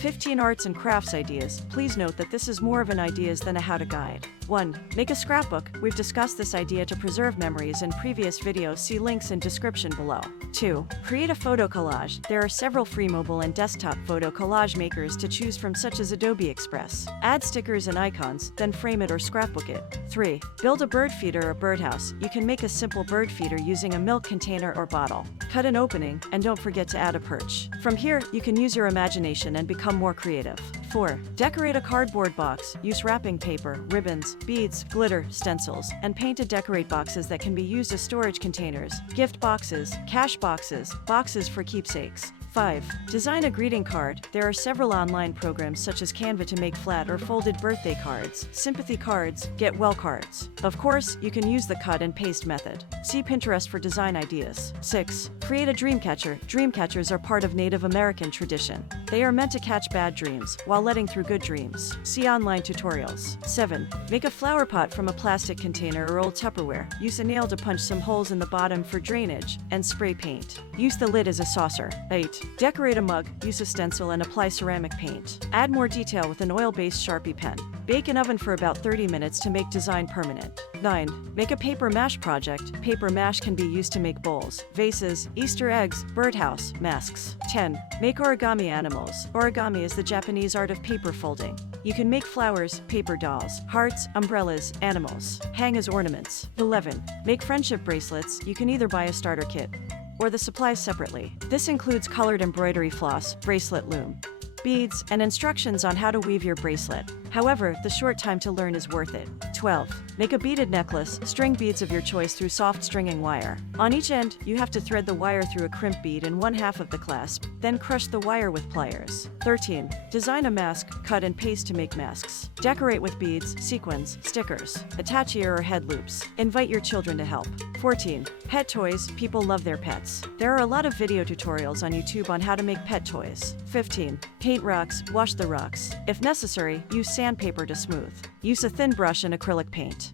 15 arts and crafts ideas. Please note that this is more of an ideas than a how-to guide. 1. Make a scrapbook. We've discussed this idea to preserve memories in previous videos. See links in description below. 2. Create a photo collage. There are several free mobile and desktop photo collage makers to choose from, such as Adobe Express. Add stickers and icons, then frame it or scrapbook it. 3. Build a bird feeder or birdhouse. You can make a simple bird feeder using a milk container or bottle. Cut an opening, and don't forget to add a perch. From here, you can use your imagination and become more creative. 4. Decorate a cardboard box. Use wrapping paper, ribbons, beads, glitter, stencils, and paint to decorate boxes that can be used as storage containers, gift boxes, cash boxes, boxes for keepsakes. 5. Design a greeting card. There are several online programs such as Canva to make flat or folded birthday cards, sympathy cards, get well cards. Of course, you can use the cut and paste method. See Pinterest for design ideas. 6. Create a dreamcatcher. Dreamcatchers are part of Native American tradition. They are meant to catch bad dreams while letting through good dreams. See online tutorials. 7. Make a flower pot from a plastic container or old Tupperware. Use a nail to punch some holes in the bottom for drainage, and spray paint. Use the lid as a saucer. 8. Decorate a mug. Use a stencil and apply ceramic paint. Add more detail with an oil-based Sharpie pen. Bake in oven for about 30 minutes to make design permanent. 9. Make a paper mache project. Paper mache can be used to make bowls, vases, Easter eggs, birdhouse, masks. 10. Make origami animals. Origami is the Japanese art of paper folding. You can make flowers, paper dolls, hearts, umbrellas, animals. Hang as ornaments. 11. Make friendship bracelets. You can either buy a starter kit or the supplies separately. This includes colored embroidery floss, bracelet loom, beads, and instructions on how to weave your bracelet. However, the short time to learn is worth it. 12. Make a beaded necklace. String beads of your choice through soft stringing wire. On each end, you have to thread the wire through a crimp bead in one half of the clasp, then crush the wire with pliers. 13. Design a mask. Cut and paste to make masks. Decorate with beads, sequins, stickers, attach ear or head loops. Invite your children to help. 14. Pet toys. People love their pets. There are a lot of video tutorials on YouTube on how to make pet toys. 15. Paint rocks. Wash the rocks. If necessary, use sandpaper to smooth. Use a thin brush and acrylic paint.